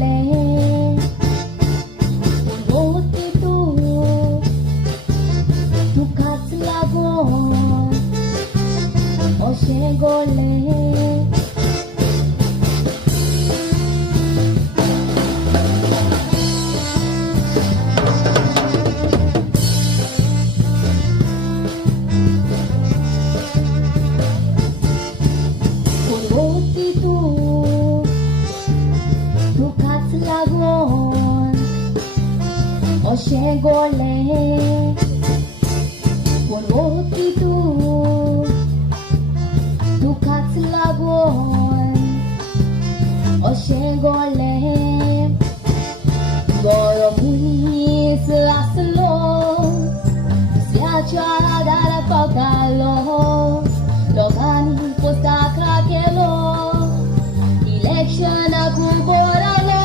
गोले होती तू तुकाच लागून अशें गोले अशें गोले पूण होती तू तुकाच लागून अशें गोले बरो मनीस आसलो दुसऱ्याच्या दाराक पावतालो दोगांनी पोस्ताका केलो इलेक्शनाक उबो रावलो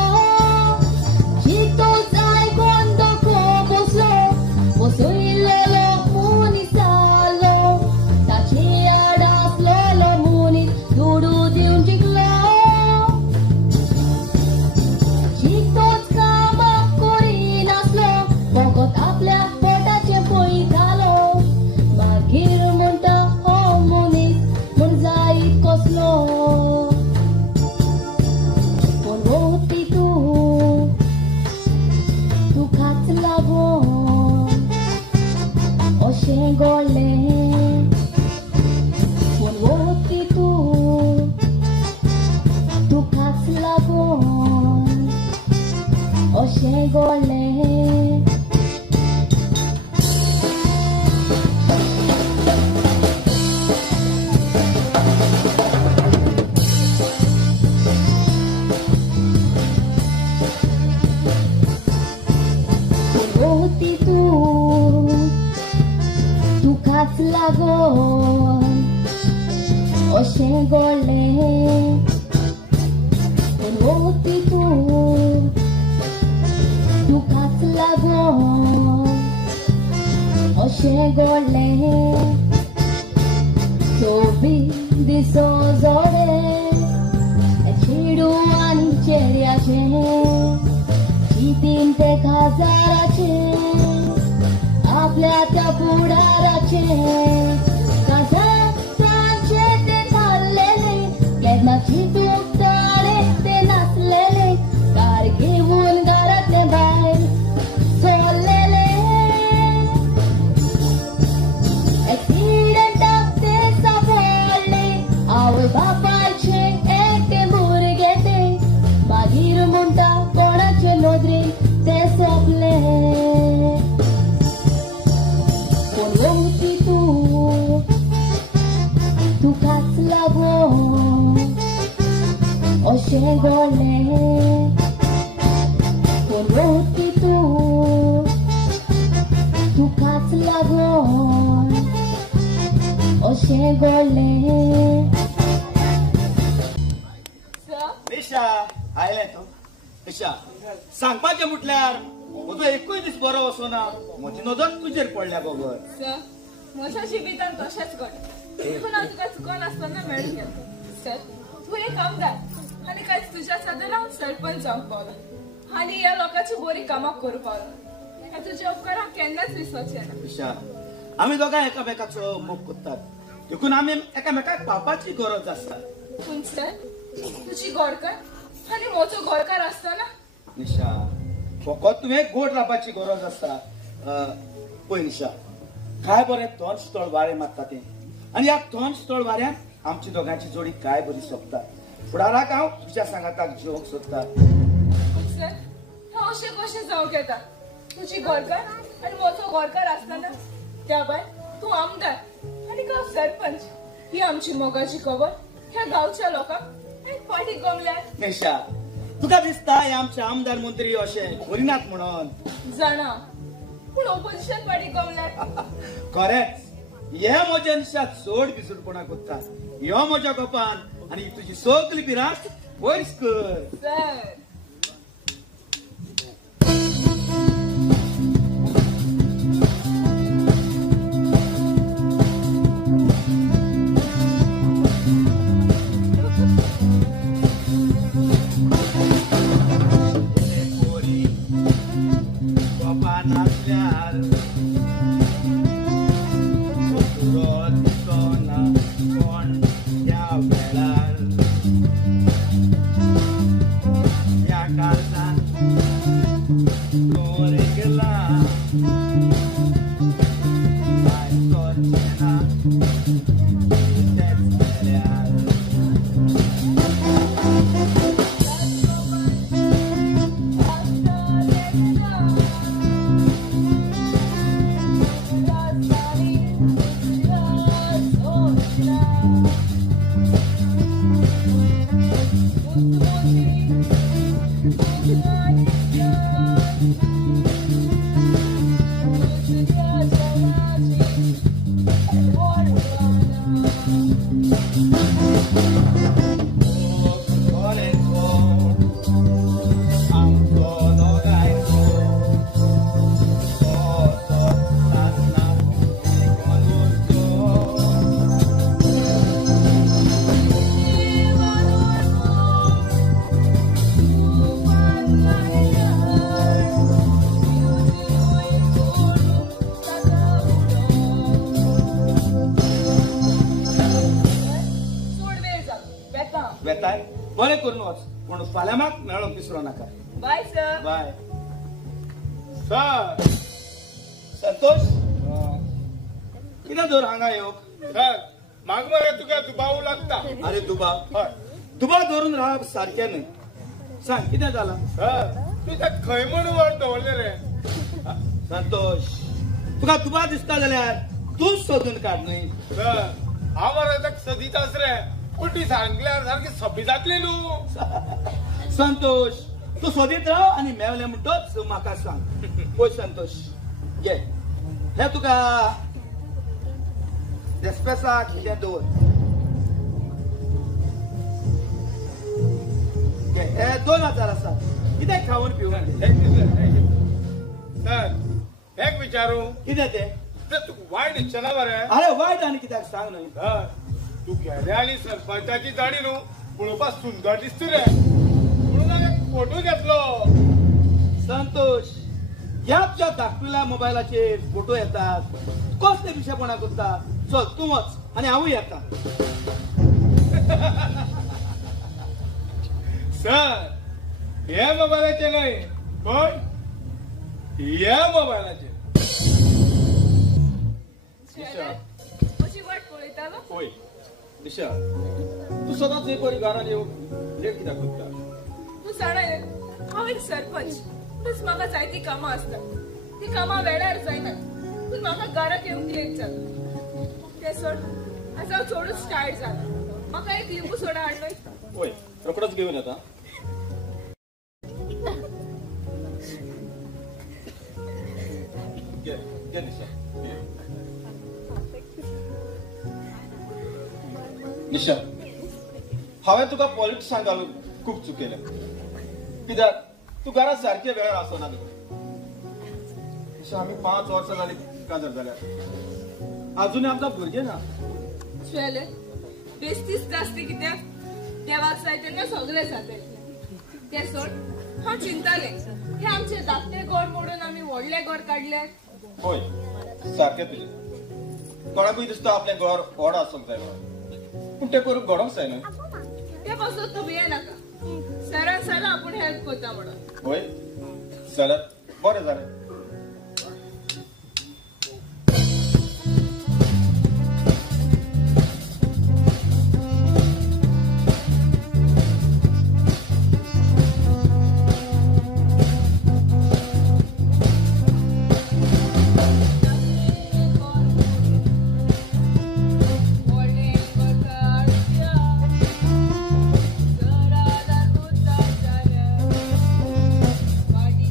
गोले पूण होती तू तुकाच लागून अशें गोले होती तू तुकाच लागून अशें गोले पूण होती तू तुकाच लागून अशें गोले सोबी दिसो जोडे चेडू आनी चेड्याचे चितीन ते खाजाराचे आपल्या त्या फुडाराचे काजारांचे ते खाल्लेले केन्ना चिंतूंक ताणे ते नाचलेले कार घेवन घरांतले भायर सरलेले एक्सिडेंटाक ते सापडले आवय बापायचे एकटे भुरगे ते मागीर म्हणटा कोणाचे नदरेन ते सोंपले होती तू तुकाच लागून अशें गोले पूण होती तू तुकाच लागून अशें गोले निशा आयले तू निशा सांगपाचें म्हटल्यार म्हजो एकूय दीस बरो वचना म्हजी नजर तुजेर पडल्या बरोबर म्हज्या जिवितांत तशेंच घडटा देखून हांव तुका चुकोन आसतना मेळून गेलो सर तूं एक आमदार आनी कांयच तुज्या सदां हांव सरपंच जावंक पावलो आनी ह्या लोकांची बरी कामां करूंक पावलो हे तुजे उपकार हांव केन्नाच विसरचें ना निशा आमी दोगां एकामेकाचो मोग करतात देखून आमी एकामेकाक पावपाची गरज आसता पूण सर तुजी गोडकार आनी म्हजो गोडकार आसतना निशा फकत तुवें गोड रावपाची गरज आसता पळय निशा काय बरें थंड स्थळ वारें मारता तें आनी ह्या थंड स्थळ वाऱ्यान आमची दोगांची जोडी काय बरी सोंपता फुडाराक हांव तुज्या सांगाताक जेवंक सोदता सर हांव अशें कशें जावंक येता तुजी गोडकार आनी म्हजो गोडकार आसतना त्या भायर तूं आमदार आनी हांव सरपंच ही आमची मोगाची खबर ह्या गांवच्या लोकांक एक फावटी गमल्यार निशा तुका दिसता हे आमचे आमदार मंत्री अशें करिनात म्हणून जाणा पूण ऑपोजिशन पार्टी गमल्यार खरेंच हे म्हज्या निशात चड भिजूडपणा करता ह्यो म्हज्या गोपान आनी तुजी सगळी भिरांत पयस कर सर कारणान तोर गेला काय करचेना तेच केल्यार वेताय बरें करून वच पूण फाल्यां म्हाका मेळोंक विसरो नाका bye sir bye sir Santosh कितें दर हांगा येवंक सर म्हाका मरे तुका दुबाव लागता अरे दुबाव हय दुबाव धरून रावप सारकें न्हय सांग कितें जालां सर तूं त्या खंय म्हण वर दवरले रे संतोष तुका दुबाव दिसता जाल्यार तूंच सोदून काड न्हय सर हांव मरे ताका सदितास रे पूण ती सांगल्यार सारकी सोंपी जातली न्हू संतोष तूं सोदीत राव आनी मेवलें म्हणटोच म्हाका सांग पळय संतोष घे हे तुका देस्पेसाक कितें दवर हे 2000 आसा कितें खावन पिवून सर एक विचारू कितें तें तर तुका वायट इच्छना मरे अरे वायट आनी कित्याक सांग न्हय सर तू गेले आनी सरपंचाची जाणी न्हू पळोवपाक सुंदर दिसता रे म्हणून हांवें फोटो घेतलो संतोष ह्याच्या दाखविल्या मोबायलाचेर फोटो येतात कसले विशयपणा करता चल तूं वच आनी हांवूय येता सर हे मोबायलाचे न्हय पण ह्या मोबायलाचे कशी वाट पळयतालो होय दिशा तू सदांच एक बरी घरान येवंक लेट कित्याक करता तू जाणाय हांव एक सरपंच बस म्हाका जायती कामां आसतात ती कामां वेळार जायना पूण म्हाका घराक येवंक लेट जाता ते सोड आज हांव चडूच टायर्ड जाला म्हाका एक लिंबू सोडा हाडलोय होय रोकडोच घेवन येता घे दिशा निशा हांवें तुका पॉलिटिक्स सांगून खूब चुकयलें कित्याक तू घरांत सारके वेळार आसना निशा आमी 5 वर्सां जालीं काजार जाल्यार अजूनय आमकां भुरगे ना चले बेस्तीच जास्ती कित्याक देवाक जाय तेन्ना सगळें जातलें ते सोड हांव चिंतालें हे आमचे धाकटे घर मोडून आमी व्हडले घर काडले होय सारकें तुजें कोणाकूय दिसता आपलें घर व्हड आसूंक जाय पूण तें करूंक घडोवंक जायना ते पासून तूं भिये नाका सरान सांगला आपूण हेल्प करता म्हणून होय जाल्यार बरें जालें Party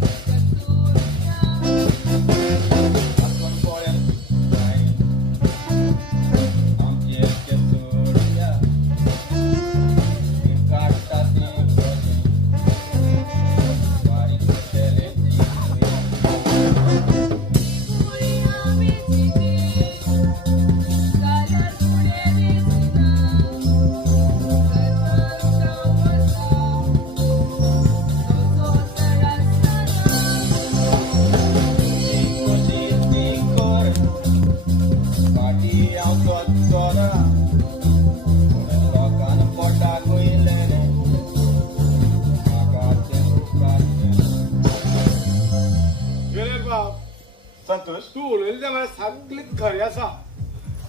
संतोष तू उलयलें तें मला सारकें खरें आसा.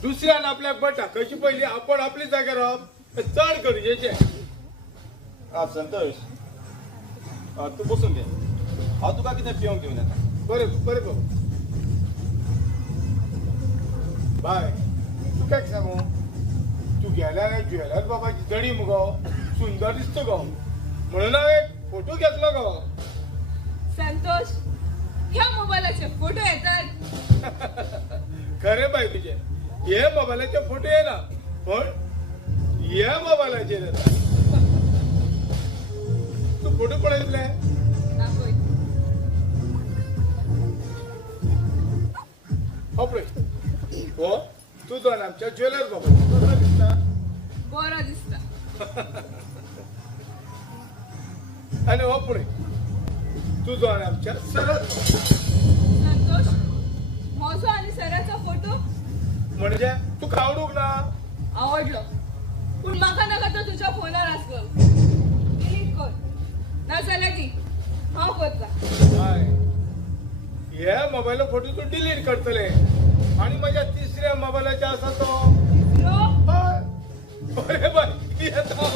दुसऱ्यान आपल्याक बटाकाची पयली आपण आपली जाग्यार रावप चड गरजेचें. संतोष तू बसून घे. हांव तुका कितें पिवंक घेवन येता. बरें बरें बाबा. बाय तू काय सांगू तू गेल्यार ज्वेलर बाबाची जणी मुगो सुंदर दिसतो गो म्हणून हांव एक फोटो घेतलो गो. संतोष ह्या मोबाईलाचे फोटो येतात. खरें बाय तुझे हे मोबायलाचे फोटो येना पण ह्या मोबायलाचेर येता. तू फोटो कोण येतले दाखय. हो पळय हो तुजो आनी आमच्या ज्वेलर बाबा कसो दिसता. बरो दिसता. आनी हो पळय तुजो आनी आमच्या सरत. संतोष म्हजो आनी सराचो फोटो म्हणजे तुका आवडूंक ना. आवडलो पूण म्हाका नाका तो तुज्या फोनार आसलो. डिलीट कर नाजाल्यार दी हांव करता. हय हे मोबायला फोटो तू डिलीट करतले आणि माझ्या तिसऱ्या मोबायलाचे आसा तो. हय बरे बाय येता.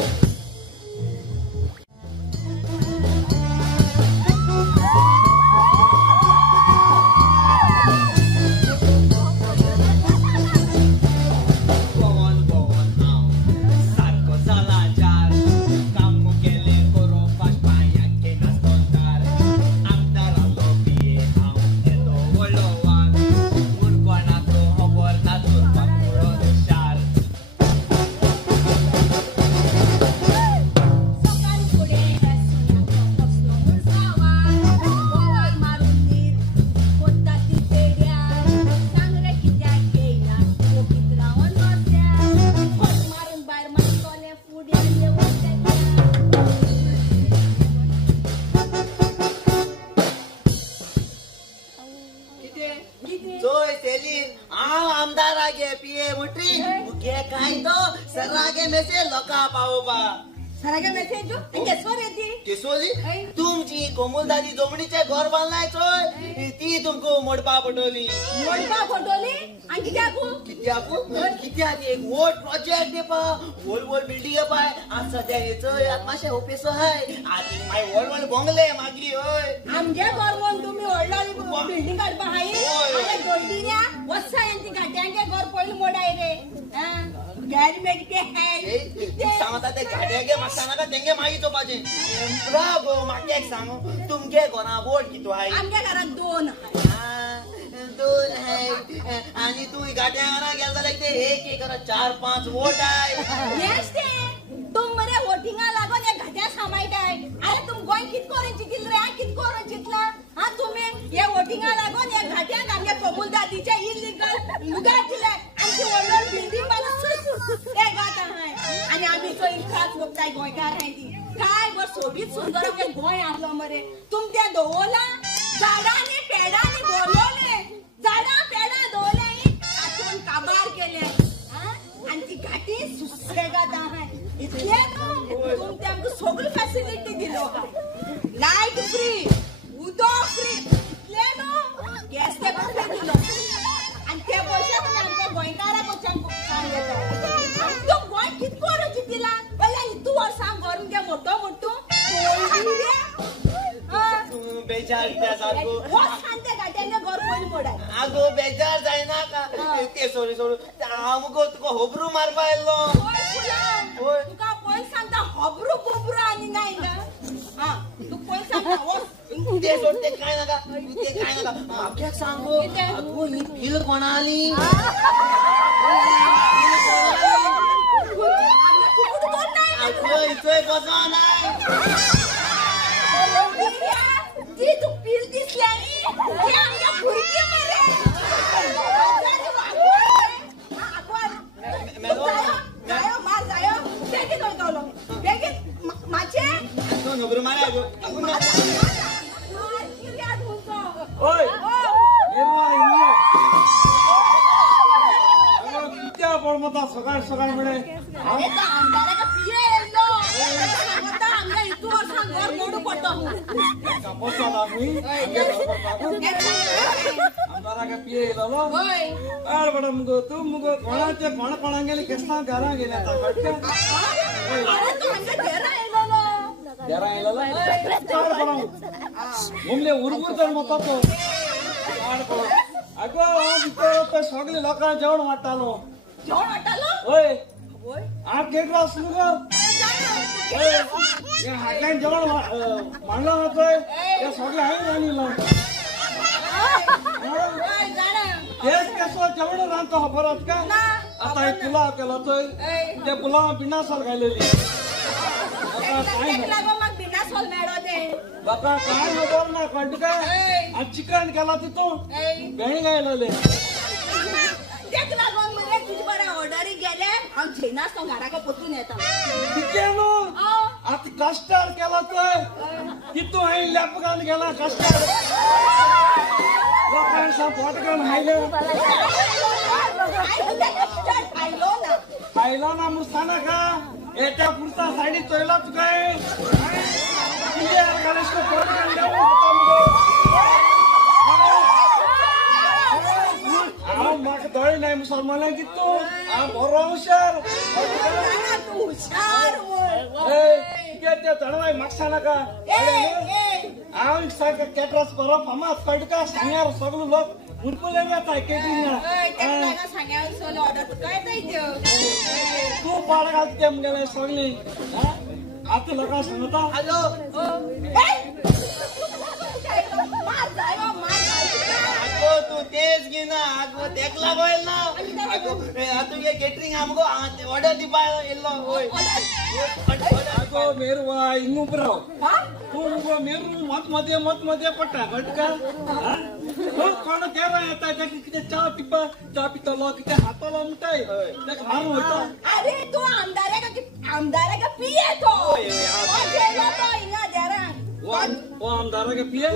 तुमची कोमुलदादी जमणीचे घर बांधलाय चोय ती तुमको मोडपा पटवली. मोडपा पटवली आणि कित्याकू कित्याक एक वोट प्रोजेक्ट पा व्हड व्हड बिल्डिंग पाय आज सध्या चोय आत मातशे ओपेसो हाय आती माय व्हड व्हड बंगले मागली. होय आमच्या गोरमोन तुम्ही व्हडली बिल्डिंग काडपा हाय. अरे गोल्डीन्या वस्सा यांची गाड्यांगे घर पयली मोडाय रे. गॅरमेंट के है सांगता ते गाड्यागे मागता नाका तेंगे मागीचो पाजे. गो म्हाका एक सांगू तुमगे घरा वोट कितू हाय. आमच्या घरात 2 हाय आणि तू गाड्या घरा गेल जाल्यार ते एक 4-5 वोट हाय. येस ते तुम मरे वोटिंगा लागोन हे घाट्या सामायताय. अरे तुम गोंय कित करून चितिल रे. कित करून चितला हा तुम्ही हे वोटिंगा लागोन हे घाट्यांक आमच्या कबूलदादीचे इलिगल लुगार दिले. आमची व्हडली बिल्डिंग बांदून ते गात हाय आणि आम्ही तो इतकाच लोकताय गोंयकार हाय ती. काय बर सोबीत सुंदर आमचे गोंय आसलो मरे. तुम त्या दवोला झाडांनी पेडांनी बोलवले. झाडा पेडा दवले आतून काबार केले आणि ती घाटी सुसेगात हाय. इतले तुमचे आमकां सगळी फॅसिलिटी दिलो. लायट फ्री उदक फ्री इतले न्हू गॅस ते फ्री दिलो आणि ते पयशे तुमी आमच्या गोंयकाराक सांगता. गोंय कित करून चितिला पयल्या इतू वर्सां घर म्हणजे मोठो मोठो बेजार कित्या सारको सांगते घाट्याने घर पयली मोडाय. आगो बेजार जायना का ते सोडून आमको तुका होबरू मारपा येयलो. तुका पयली सांगता होबरू बोबरू आनी नाय ना. हा तू पयली सांगता ते सोड ते काय नाका म्हाका सांगो आगो ही बिल कोणाली. आगो इथं बसो नाय ती तू पील दिसल्यानी ती आमच्या भुरगी मरे. जायो मार जायो बेगीन वयतलो बेगीन माचे होबरू मारा आगो ओय कित्या पडमता सकाळ सकाळ म्हणे. अरे तो आमदाराका पिये येयलो. सांगता आमच्या इतू वर्सां घर मोडू पडतो. बसला आम्ही आमदारा पिये येयलो होय आड बडा मुगो तू मुगो कोणाचे कोणा गेली केसला घरा गेले आता अरे तू आमच्या घरा येयलो घरा येयलो आड बडा मुमले उरगुर तर मत तो आड बडा अगो भितर सगळे लोकांना जेवण वाटालो जेवण वाटालो होय होय आठ गेट असलो ग हाटल्यान जेवण मांडला होतोय ते सगळे आहे राणीला होय जाणं तेच कसं जेवण रांधतो हा परत का ना आता एक पुलाव केला होतोय त्या पुलावा बिना साल घालेली आता काय एक लागो मग बिना सोल मेळो दे बाका काय नबर ना कळत काय आज चिकन केला तिथून बेणी गायले तेच लागून मरे तुझी बरं ऑर्डरी गेले हांव झेनास तो घराक पोतून येता चिकन आता कस्टर्ड केला तर तिथून हाय लॅपगान गेला कस्टर्ड लोकांचा पोटगान हायले खायलो ना खायला ना मुस्ताना का एका पुरता साडी चोयला तू काय गणेश को पोटगान म्हाका दोळे नाही मुसलमानां कितू बरो हुशार तू हुशार ते चढवाय मागसा नाका हांव सारको कॅटरस बरो फामाद कळटा सांग्यार सगळो लोक उरपले येता केटरिंगा सांग्यार सोल ऑर्डर काय जाय तू पाड घालता तेम गेले सगळी आता लोकांक सांगता हॅलो मार जायो आगो तू तेच घे ना आगो तेक लागोयल ना आगो तुगे केटरिंग आमगो ऑर्डर दिवपा येयल्लो होय आगो मेरू वा इंगू बरो तू मुगो मेरू मत मध्ये पडटा कळटा कोण केरा येता ताका कितें चा पितलो कितें हातलो म्हणटाय ताका मारून वयता अरे तू आमदार का पिये तो गेलो तो हिंगा देरांग ओ आमदारा के पिये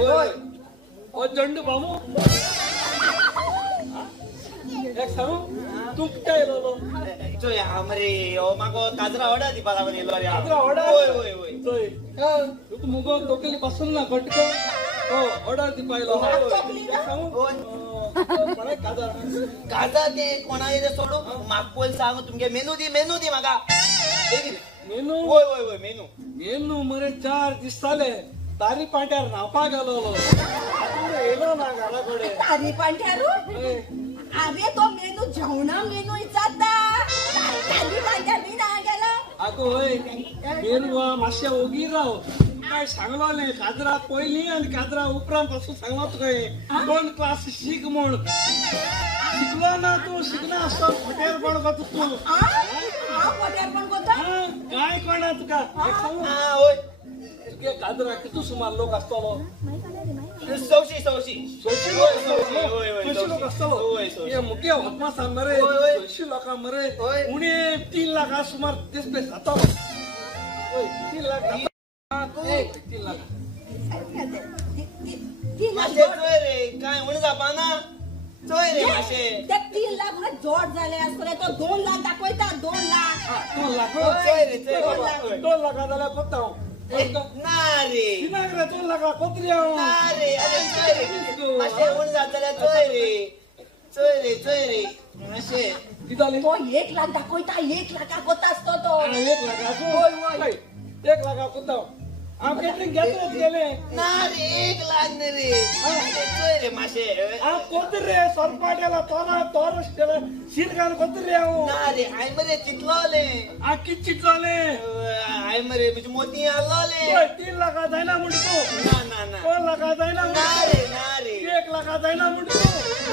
ओ जंडू बामू एक सांगू तू कितें येयलो चोय मरे ओ मागो काजरा ऑर्डर दिवपा लागून येयलो रे काजरा order? होय होय होय चोय तू मुगो तोकली पासून ना कटको ओ ऑर्डर दिवपा येयलो सांगू कोणाक काजर काजा ते कोणा येते सोडू म्हाका पयलीं सांग तुमगे मेनू दी म्हाका मेनू होय होय होय मेनू मेनू मरे 4 दीस जाले तारी पाट्यार न्हावपा गेलोलो येयलो ना घरा कडेन तारी पांठ्यारू अरे तो मेनू जेवणा मेनू इचारता तारी पांठ्या बी ना गेला आगो होय मेनू मातशें ओगी राव काय सांगलो न्ही काजरा पयलीं आनी काजरा उपरांत पासून सांगलो तुका 2 क्लास शीक म्हूण शिकलो ना तू शिकना आसता हॉटेल पण गो तू हांव हॉटेल पण करता काय कळना तुका एक सांगू होय तुगे काजरा कितू सुमार लोक आसतलो 100 चडशी लोक आसतलो हे मुखे होतमा सांग मरे 100 लोकां मरे उणे 3 लाखा सुमार दिसपे जातलो 3 लाख 3 लाख माशे चोय रे काय उणे जावपा ना चोय रे माशे ते 3 लाख ना जोड झाले असतले तो 2 लाख दाखवता 2 लाख 2 लाख चोय रे 2 लाखा जाल्यार कोत्ता ना रे 2 लाखा कोत्री हांव ना रे अरे चोय रे माशे उणे जातले चोय रे माशे किताली तो 1 लाख दाखवता 1 लाखा कोता असतो तो 1 लाखा 1 लाखा कोत्ता हांव केटरिंग घेतलेच गेले ना रे 1 लाख ने रे चोय रे माशे हांव कोत्ता रे सरपाट्याला तोर शीट घालून कोत्ता रे हांव ना रे हाय मरे चितलोले हांव कित चिंतलोले हाय मरे म्हणजे मोती आलोले 3 लाखा जायना म्हण तू ना 2 लाखा जायना ना रे 1 लाखा जायना म्हण तू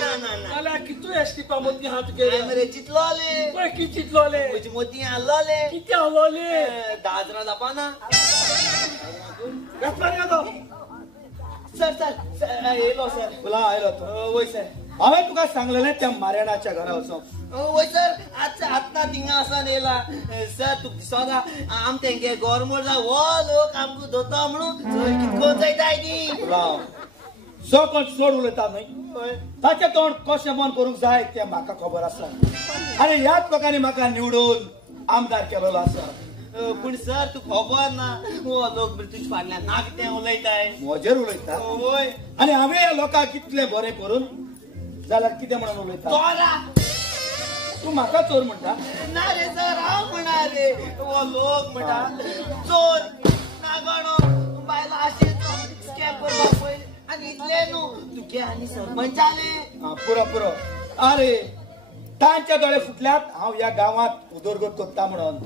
ना जाल्यार कितू एसटीपा मोती हात गेले हाय मरे चितलोले पळय कित चिंतलोले म्हणजे मोती आलोले किती आवलोले 10,000 जापा ना घेतला रे तो सर येलो सर तुला आयलो तो वय सर हांवें तुका सांगलेलें त्या मारेणाच्या घरा वचोंक वय सर आत्ता थिंगा आसा येला सर तुका दिसोना आम तेंगे गव्हर्नमेंट हो लोक आमकां दोता म्हणून कितको जायताय ती तुला सकट चड उलयता न्हय ताचें तोंड कशें बंद करूंक जाय तें म्हाका खबर आसा आनी ह्याच लोकांनी म्हाका निवडून आमदार केलेलो आसा पूण सर तू खबर ना हो लोक तुझ फाटल्यान नाकतें उलयताय म्हजेर उलयता होय आनी हांवें ह्या लोकांक कितलें बरें करून जाल्यार कितें म्हणून उलयता चोरा तूं म्हाका चोर म्हणटा ना रे सर हांव म्हणा रे हो लोक म्हणटा चोर नागणो बायला अशेंच स्कॅम करपाक पळय आनी इतले न्हू तुगे आनी सरपंच जाले पुरो अरे तांच्या दोळे फुटल्यात हांव ह्या गांवांत उदरगत करता म्हणून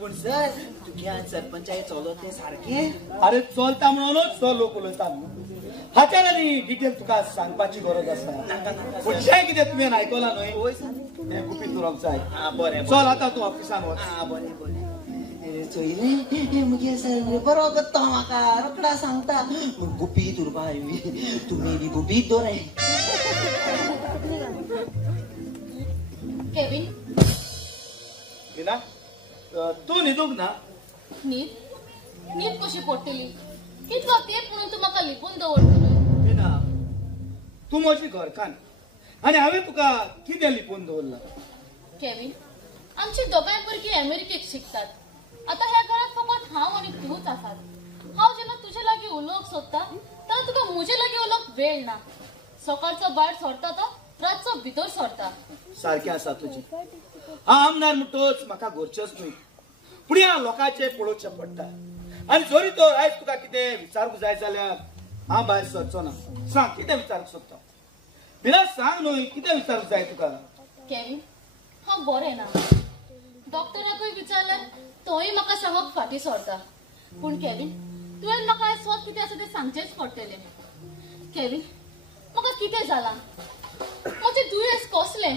पूण सर तुगे आनी सरपंचाचे चलो तें सारकें अरे चलता म्हणूनच तो लोक उलयता हाच्यान आनी डिटेल तुका सांगपाची गरज आसा पूण जें कितें तुवें आयकलां न्हय होय सर तें गुपीत उरोंक जाय बरें चल आतां तूं ऑफिसान वच बरें बरें चोयले मुगे सर बरो करता म्हाका रोखडा सांगता गुपीत उरपा तुमी बी गुपीत दोरे केविन विना तूं न्हिदूंक ना न्हीद कशी पडटली कितलो तेंप म्हणून तूं म्हाका लिपून दवरतलो विना तूं म्हजी घरकान्न आनी हांवें तुका कितें लिपोवन दवरलां केविन आमची दोगांय भुरगीं अमेरिकेक शिकतात आता ह्या घरात फकत हांव आनी तूच आसात हांव जेन्ना तुजे लागीं उलोवंक सोदता तेन्ना तुका म्हजे लागीं उलोवंक वेळ ना सकाळचो भायर सरता तो रातचो भितर सरता सारकें आसा तुजें हांव आमदार म्हणटोच म्हाका घरचेच न्हय पूण ह्या लोकांचें पळोवचें पडटा आनी जरी तर आयज तुका कितें विचारूंक जाय जाल्यार हांव भायर सरचो ना सांग कितें विचारूंक सोदता बिना सांग न्हय कितें विचारूंक जाय तुका केविन हांव बरें ना डॉक्टराकूय विचारल्यार तोय म्हाका सांगप फाटीं सरता पूण केविन तुवें म्हाका आयज स्वत कितें आसा तें सांगचेंच पडटलें केविन म्हाका कितें जालां म्हजें दुयेंस कसलें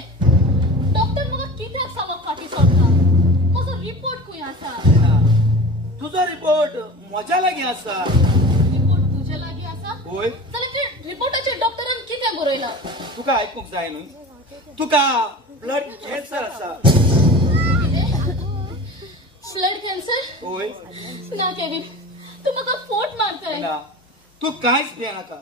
डॉक्टर म्हाका कित्याक सांगप फाटीं सरता म्हजो रिपोर्ट खंय आसा तुजो रिपोर्ट म्हज्या लागीं आसा रिपोर्ट तुजे लागीं आसा होय जाल्यार ते रिपोर्टाचेर डॉक्टरान कितें बरयलां तुका आयकूंक जाय न्हय तुका ब्लड कॅन्सर आसा ब्लड कॅन्सर होय ना केविन तूं म्हाका फोट मारताय ना तूं कांयच भियेनाका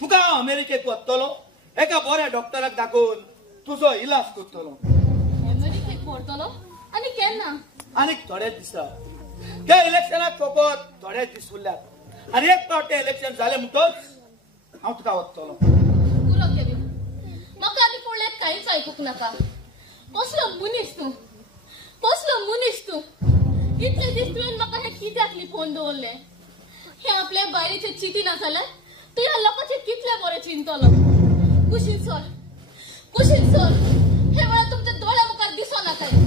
तुका हांव अमेरिकेक वतलो एका बऱ्या डॉक्टराक दाखोवन तुजो इलाज करतलो अमेरिकेक व्हरतलो आनी केन्ना आनीक थोडे दिसा त्या इलेक्शनाक फकत थोडे दीस उरल्यात आनी एक फावट तें इलेक्शन जालें म्हणटच हांव तुका वतलो पुरो केविन म्हाका आनी फुडलें कांयच आयकूंक नाका कसलो मनीस तूं इतले दीस तुवें म्हाका हें कित्याक लिपोवन दवरलें हें आपल्या बायलेचें चिंती ना जाल्यार तूं ह्या लोकांचें कितलें बरें चिंतलो कुशीन सर हे वेळार तुमच्या दोळ्या मुखार दिसना काय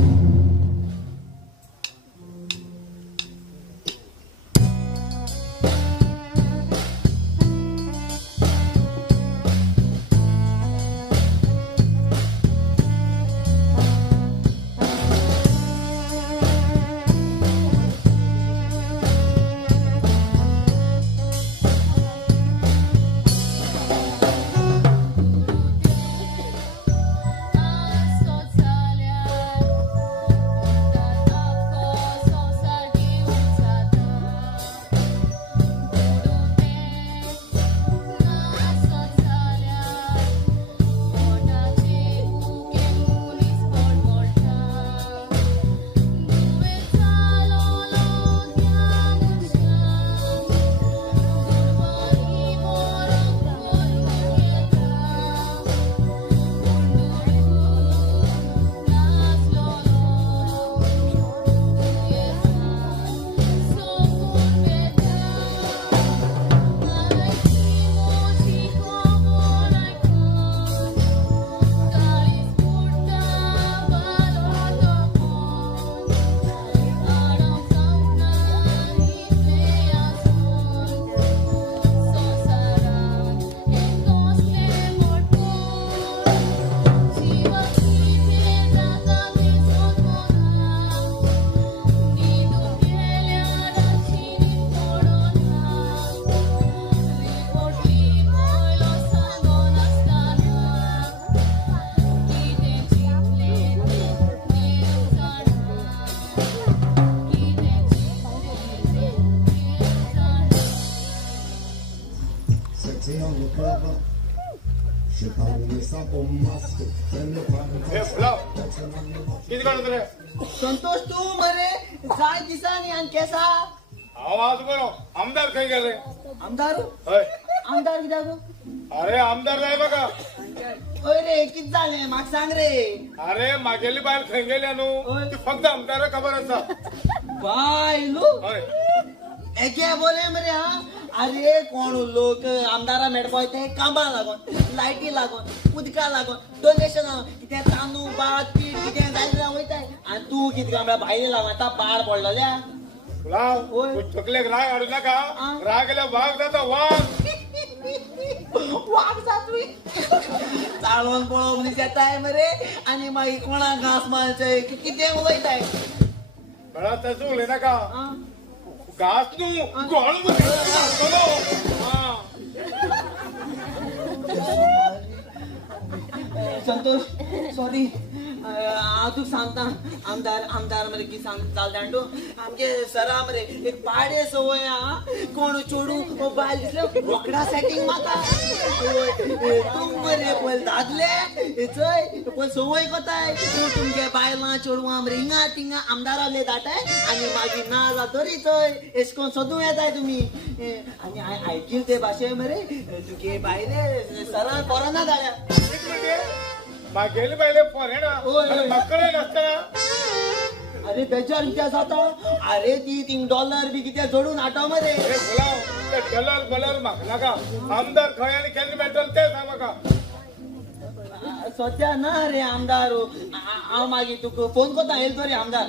हे फुलाव किती काढत रे संतोष तू मरे जाय दिसानी आणि केसा आवाज बरो आमदार खंय गेले आमदार हय आमदार कित्याक अरे आमदार जाय बघा होय रे कित जालें म्हाका सांग रे अरे मागेली बायल खंय गेल्या न्हू ती फक्त आमदारा खबर आसा बायलू हय एके बोले मरे हा अरे कोण लोक आमदारा मेळपा ते कामां लागोन लायटी लागोन उदका लागोन डोनेशन कितें तांदूळ भात पीठ कितें जाय जाल्यार वयताय आनी तूं कितें कांय भायले लागोन आतां पाड पडलोल्या फुलाव होय. तकलेक राग हाडू नाका राग गेल्यार वाघ जाता वाघ वाग जातुय चाळोन पळोवप न्ही येताय मरे आनी मागीर कोणाक घास मारचंय कितें उलयताय बळा तसं उलय नाका घास न्हू गोळ संतोष सॉरी हांव तुका सांगता आमदार मरे कितें सांग चालता तूं आमगे सरा मरे एक पाडे सवय हा कोण चोडू बायल दिसले रोकडा सेटिंग माता तूं मरे पयल दादले चय पयल सवय कोताय तूं तुमगे बायलां चोडवां मरे हिंगा तिंगा आमदाराले धाडटाय आनी मागीर ना जा तरी चय एश कोन सोदूं येताय तुमी आनी हांवें आयकिल्लें ते भाशेन मरे तुगे बायले सरा कोरोना धाडल्या मागेली बायले फोरेना मक्कळे नासतना अरे बेजार कितें जाता अरे ती थिंग डॉलर बी कितें जोडून हाडटा मरे हे फुलाव ते डॉलर बलर म्हाका नाका आमदार खंय आनी केन्ना मेळटलो तें सांग म्हाका सद्या ना रे आमदार हांव मागीर तुका फोन कोत्ता येयलो तो रे आमदार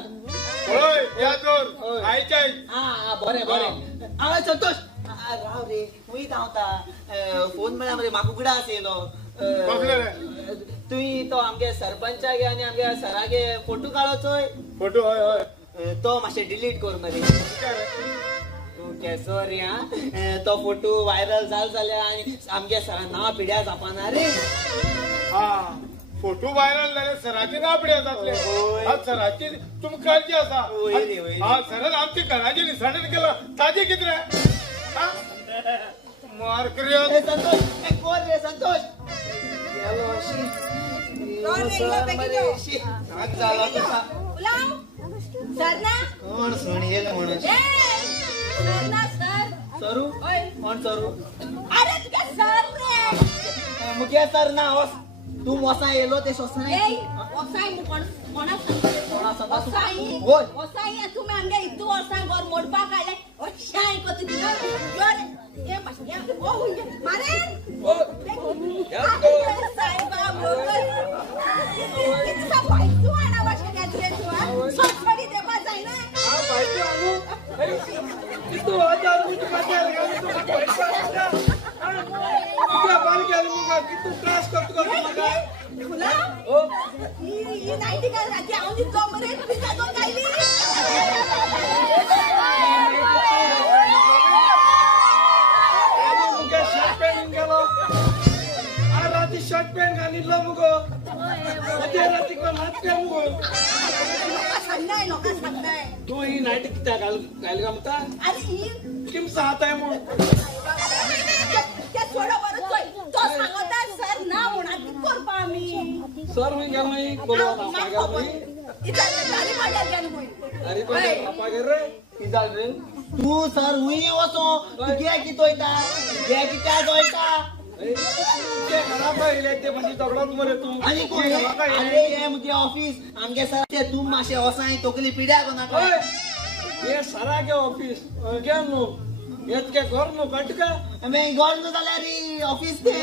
पळय या तर आयच्या आं बरें बरें आं संतोष राव रे वयत हांवता फोन म्हळ्यार मरे म्हाका उगडा आसलो कसले रे तुवें तो आमगे सरपंचागे आनी आमगे सरागे फोटो काडो चोय फोटो हय हय तो मातशें डिलीट कर मरे तूं केसो रे आं तो फोटो व्हायरल जाल्यार आनी आमगे सरान नांव पिड्या जावपाना रे हा फोटो व्हायरल जाल्यार सराची नांव पिड्या जातले आज सराची तुमकां काळजी आसा हा सरान आमची घराची निसाडण केला ताजे कितें रे मार ए संतोष ए कोण रे संतोश गेलो अशी नाक जाला तुका कोण सण येयलो म्हणून सरू कोण सरू अरे तुका सर रे मुगे सर ना तू मोसा येयलो ते सोसा ओसाई कोणाक ओसाई ओसाई तुम्ही आमगे इतू वर्सां घर मोडपाक आयले ओशाय कोती दिना ये पाशे ओ हुंजे मारे सायबा मोगल किती सा बायतू आना वाशे गाजरे तू सोसडी देपा जायना हा बायको आणू कितू हजार मी तुका द्यायला तू पैसा तुका बाल गेल मुगा कितू त्रास करतो तुका फुला ओ ही नाईटी का राती आऊन दिसलो मरे पिझ्झा तो खायली शर्ट पॅन्ट गेलो आ राती शर्ट पॅन्ट घालिल्लो मुगो अदे राती कोण नाचते मुगो लोका सांगताय तू ही नाईट कित्याक घाल म्हणटा अरे ही किम सांगताय म्हूण त्या थोडं बरं तो सांगता सर ना म्हणा कित करपा आमी सर हुई गेल नाही बोलवा पागर नाही इथं पाड्यार गेल होय अरे पागर रे किजाल रे तू सर हुई वचो तुगे कितोयता तुगे कित्या जोयता ते खराब राहिले ते म्हणजे दगडात मरे तू आनी कोण अरे हे मुगे ऑफिस आमगे सर ते तू माशे वसाय तोकली पिड्या को नाका ये सरागे ऑफिस गे नु येतके घर नु कटका मैं गॉल नु जाल्यार रे ऑफिस ते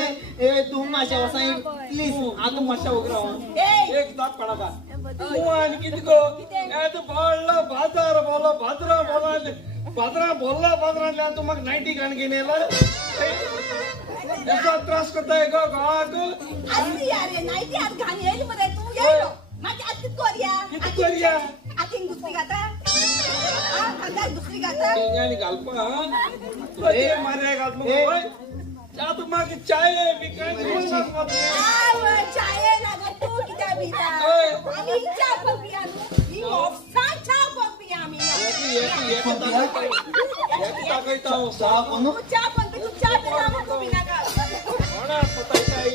ए तू माशे वसाय प्लीज आ तू माशा उगरा एक दात पडा का तू आणि किती गो ए तो बोलला बाजार बोलो भाद्रा बोलाले भाद्रा बोलला तू मग 90 गण घेनेला ऐसा त्रास करता है गावाको अरे यार नाईटी आज घाणी येईल मध्ये तू येलो माझी आज कित कोरिया आथिंग दुसरी गाता अंदाज दुसरी गाता यानी गल्पा ए मारे गात मग जा तू मग चाय विकाय चाय लागा तू कित्या बिता आम्ही चहा पण पिया ही ऑफसा चहा पण पिया आम्ही चहा कोण चहा पण तू चहा पिया मग बिना का कोणा पतायताई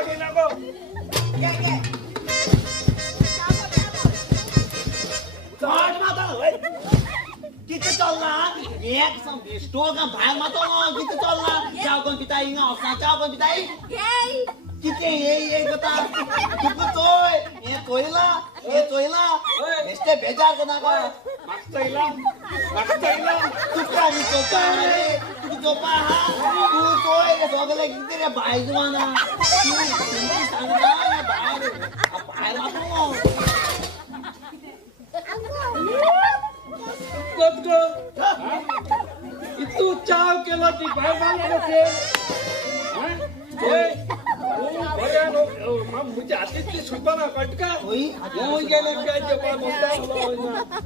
मागे नको घे, घे. वाट माता होय किती चालला एक सम बेस्टो का भाग मातो किती चालला चाव कोण पिताई ना औसा चाव कोण पिताई घे. किती ये गता तू तोय ये तोयला बेस्टे बेजार का नाका मागतायला तू का मी चोपा रे तू चोपा हा तू तोय सगळे किती रे बाय जवाना तू सांगता ये बाहेर मातो तू चाव केला ती बाय मागे मुझे हातीतली सुटपा ना कटका होई होऊन गेले प्याचे पाय बोलता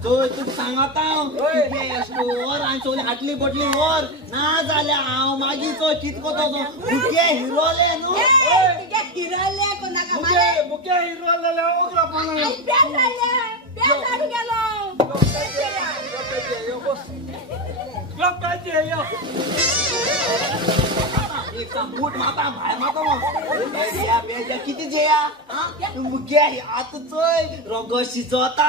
तो तू सांगता वर आणि चोली हाटली बोटली वर ना झाल्या हांव मागी तो कितको तो मुखे हिरोले न्हू घे, हिराले कोणाका मारे. मुख्य हिरो झाल्या ओकरा पण आई, बॅग काढले. बॅग काढून गेलो. एक बूट माता भाय माता बेजा बेजा किती जेया मुखे आता चोय रगत शिजवता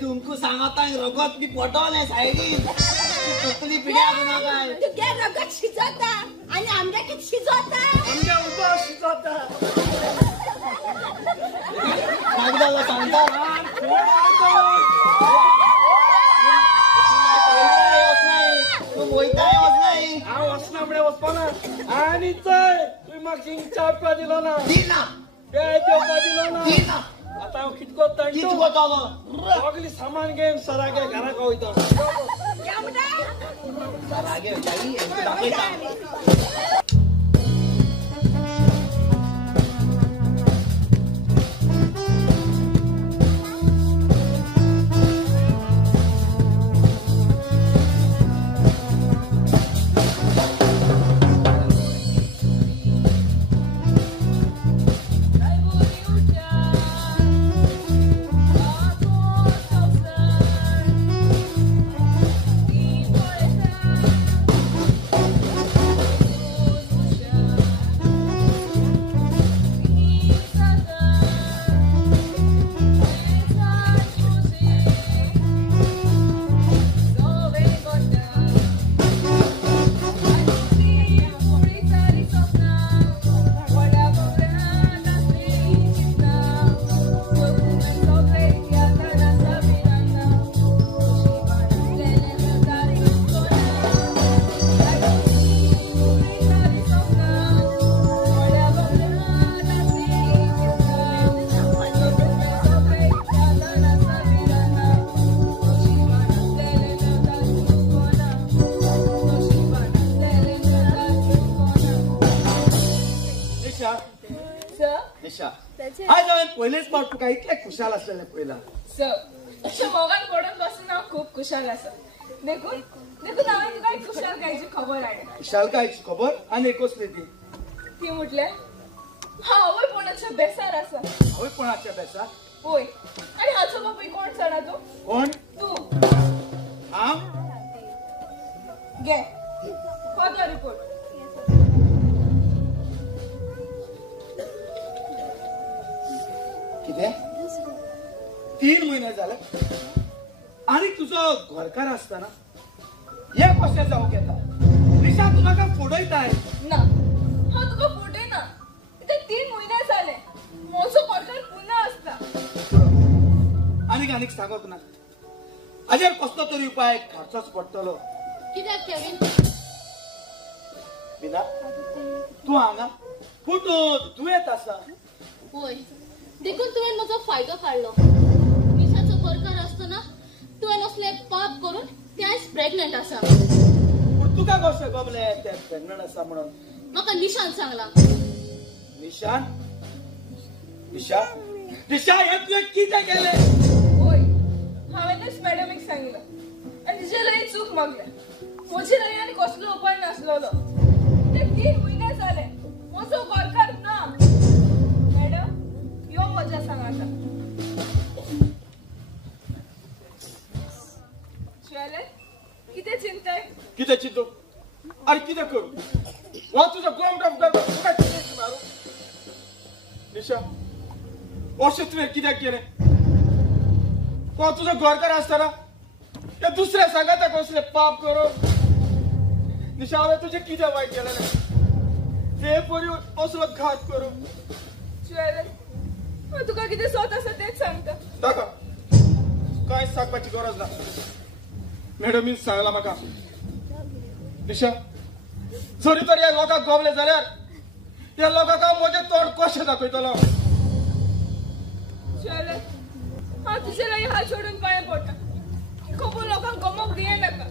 तुमको सांगता रगत बी पटवले सायडीन तकली पिड्या काय तू घे रगत शिजवता आणि आमच्या किती शिजवता. आमच्या उभा शिजवता नागदाला सांगता वैताय होत नाही हा वसनामुळे वसपाना आणि तुम्ही मग चापा दिला ना दिना प्यायचा दिला ना दिना आता कितको किती तंटू गोतालो सगळी सामान घेऊन सरागे घराक वयता घ्या म्हणा. सरागे जाई दाखयता निशा आज हांवें पयलेच फावट तुका इतले खुशाल आसलेले पयला. अशें मोगान पडून बसून हांव खूब खुशाल आसा देखून हांवें तुका एक खुशाल गायची खबर हाडल्या. खुशालकायची खबर आनी कसली ती ती म्हटल्यार हांवूय कोणाच्या बेसार आसा. हांवें कोणाच्या बेसा होय आनी हाचो बापूय कोण जाणा तूं कोण तूं हांव घे हो तो रिपोर्ट. कितें 3 म्हयने जाले आनी तुजो घरकार आसतना हे कशें जावंक येता. निशा तूं म्हाका फोडयताय. ना हांव तुका फटयना. इथे 3 महिने जाले म्हजो घरकार पुन्हा आसता. आनीक सांगोक ना हाजेर कसलो तरी उपाय घालचोच पडटलो. कित्याक केवीन बिना तूं हांगा पूण दुयेंत आसा. होय देखून तुवें म्हजो फायदो काडलो. निशाचो घरकार आसतना तुवें असले पाप करून ते आयज प्रेग्नंट आसा. पूण तुका कशें गमलें तें प्रेग्नंट आसा म्हणून. म्हाका निशान सांगला. निशान निशा निशा हे तुवें कितें केलें. होय हांवेनच मॅडमीक सांगितलं आनी तिचे लई चूक मागल्या. म्हजे लई आनी कसलो उपाय नासलोलो. ते 3 महिने जाले म्हजो घरकार ना. मॅडम यो मजा सांगाता. ज्वेलर कितें चिंताय. कितें चिंतू आनी कितें करूं. हो तुजो गोम मारू निशा अशें तुवें कित्याक केलें को तुजो घरकार आसतना त्या दुसऱ्या सांगाता कसले पाप करून निशा हांवें तुजें कितें वायट केलेलें ते परी असलो घात करून ज्वेलर हांव तुका कितें सोत आसा तेच सांगता ताका कांयच सांगपाची गरज ना मॅडमीन सांगला म्हाका निशा जरी तर ह्या लोकांक गवले जाल्यार त्या लोकांक हांव म्हजें तोंड कशें दाखयतलो ज्वेलर हांव तुजे लागीं हात जोडून पांयां पडटा खबर लोकांक गमोवंक दिये नाका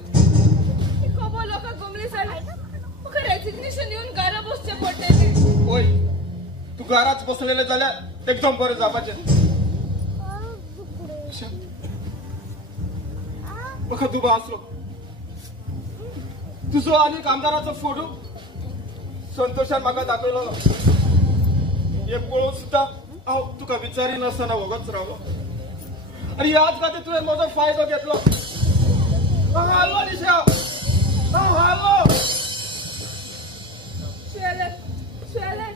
खबर लोकांक गमली जाल्यार म्हाका रेजिग्नेशन येवन घरा बसचें पडटलें ओय तू घराच बसलेले जाल्यार एकदम बरें जावपाचें म्हाका दुबाव आसलो तुजो आनी आमदाराचो फोटो संतोशान म्हाका दाखयलो हे पळोवन सुद्दां हांव तुका विचारिनासतना वगत रावलो आनी आज खातीर तुवें म्हजो फायदो घेतलो हांव हारलो निशा हांव हारलो jeweller jeweller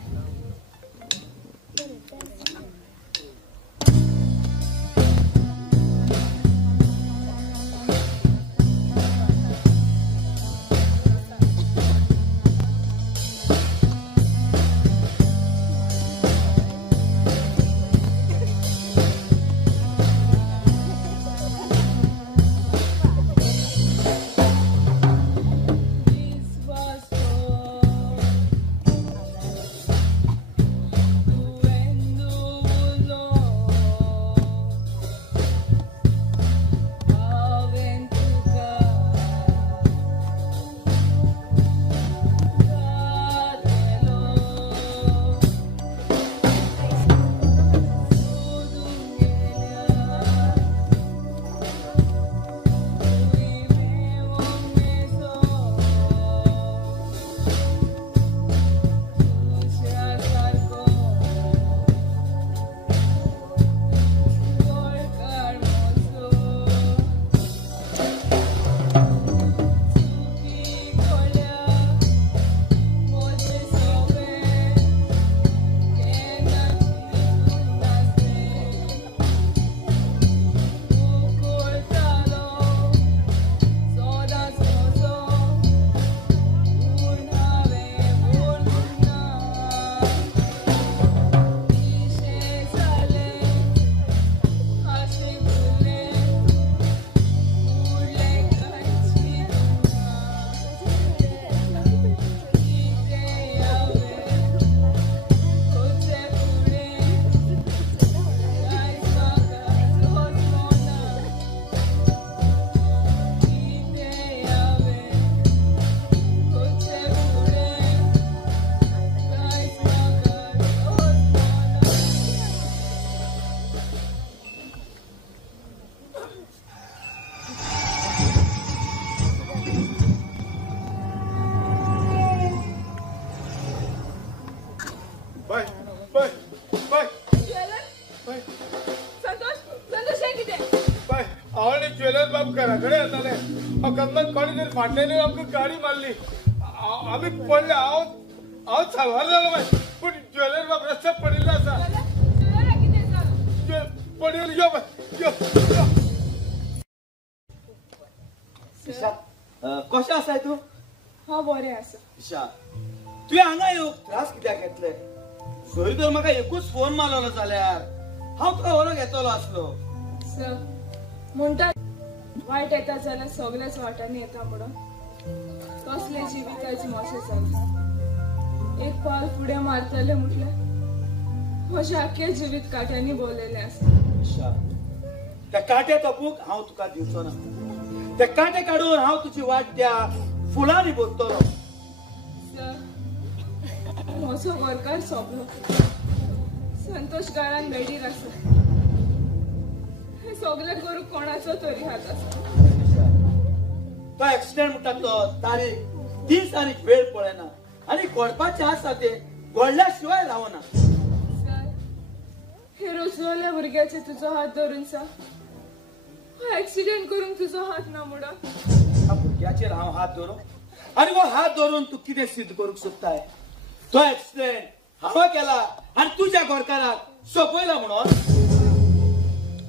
bye bye bye jeweller Santosh Santosh हे कितें बाय हांव आनी ज्वेलर बाब घरा कडेन येताले अकस्मात कोणी तरी फाटल्यान आमकां गाडी मारली आमी पडले हांव सावार जालो बाय पूण ज्वेलर बाब रस्त्यार पडिल्लो आसा ज्वेलर हे कितें जालें पडिल्लो यो बाय यो ईशा कशें आसाय तूं हांव बरें आसा ईशा तुवें हांगा येवंक त्रास कित्याक घेतले जरी तर म्हाका एकूच फोन मारलो जाल्यार हांव तुका व्हरोंक येतलो आसलो सर म्हणटात वायट येता जाल्यार सगळ्याच वाटांनी येता म्हणून कसले जिविताची मोशे जाले एक पावल फुडें मारतले म्हटल्यार म्हजें आख्खें जिवीत काट्यांनी भोवलेलें आसा ईशा त्या काट्या तपूक हांव तुका दिवचो ना ते काटे काडून हांव तुजी वाट त्या फुलांनी बोलतलो सर म्हजो गोरकार सोबलो संतोष गाळान बेडीर आसा हे सगळे करूंक कोणाचो तरी हात आसा तो एक्सिडेंट म्हणटा तो तारीख 30 तारीख वेळ पळयना आनी घडपाचें आसा ते घडल्या शिवाय रावना सर हे रुजवल्या भुरग्याचे तुजो हात धरून सा एक्सिडेंट करून तुजो हात ना म्हणून ह्या भुरग्याचेर हांव हात धरूं आनी हो हात धरून तूं कितें सिद्ध करूंक सोदताय तो एक्सिडेंट हांव केला आणि तुझ्या गोरकाराक सोपयला म्हणून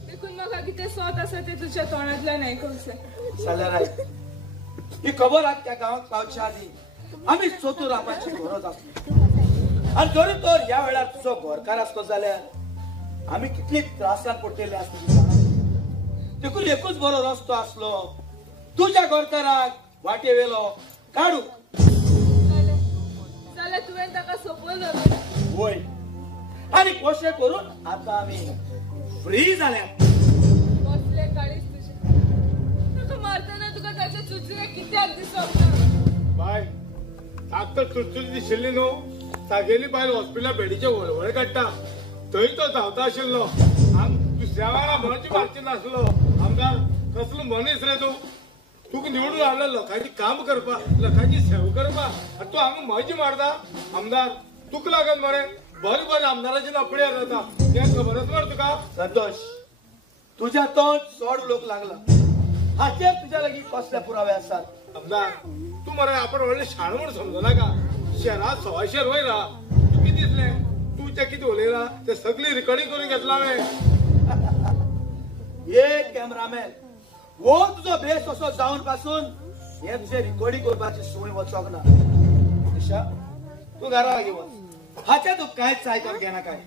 देखून म्हाका कितें स्वत आसा ते तुज्या तोंडांतल्यान आयकूंक जाय. जाल्यार आयक. ही खबर आख्या गांवाक पावच्या आदी आमी सोतून रावपाची गरज आसली आणि जरी तर ह्या वेळार तुजो गोरकार आसलो जाल्यार आमी कितली त्रासान पडटले आसतली देखून एकूच बरो रस्तो आसलो तुझ्या गोरकाराक वाटे वेलो काडू जाल्यार तुवें ताका सोपयलो. होय आणि कशें करून आता आमी फ्री जाल्यात. कसले काळीज तुजे. ताका मारतना तुका ताचे चुचरे कित्याक दिसप ना. बाय ताक तर चुचुली दिशिल्ली न्हू. तागेली बायल हॉस्पिटलात बेडीचे वळवळे काडटा थंय तो धांवता आशिल्लो. दुसऱ्या वांगडा म्हणची मारची नासलो. आमदार कसलो मनीस रे तूं. तुका निवडून हाडला लोकांची काम करपा लोकांची सेवा करपा आनी तूं हांगा मजी मारता. आमदार तुका लागून मरे बरे बरे आमदाराची नपडी जाता तें खबरच मरे तुका. संतोष तुझ्या तोंड चड लोक लागला हाचेर तुझ्या लागीं कसले पुरावे आसात. आमदार तू मरे आपण व्हडले शाण म्हूण समजना का. शहरात 100 वयर राहा. तू कितें दिसलें तू जें कितें उलयला तें सगळी रिकॉर्डिंग करून घेतला हांवें. एक कॅमेरामॅन वो तुजो बेस असो जावन पासून हे तुझे रिकॉर्डिंग करपाची सोय वचोंक ना. दिशा तू घरा लागीं वच. हाच्या तू कांयच आयकून घेना काय.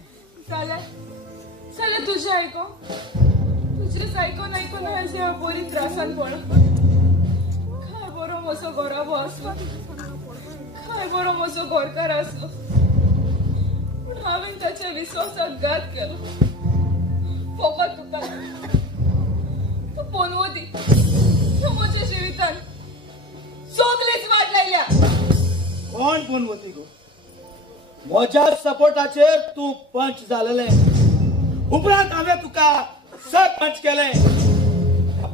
जाल्यार तुजें आयको तुजेंच आयकोन आयकोन हांवें बरी त्रासान पडला. काय बरो म्हजो घोराबो आसलो. काय बरो म्हजो गोरकार आसलो. पूण हांवें ताच्या विश्वासाक घात केलो. फकत तुका तू पोनवती तू म्हज्या जिवितान सगळीच वाट लायल्या. कोण कोण वती गो. म्हज्या सपोर्टाचेर तू पंच जालेले उपरांत हांवें तुका सरपंच केले.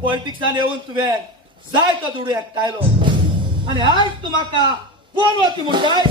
पॉलिटिक्सान येवन तुवें जाय तो दुडू एकठायलो आणि आयज तू म्हाका कोण वती म्हणटाय.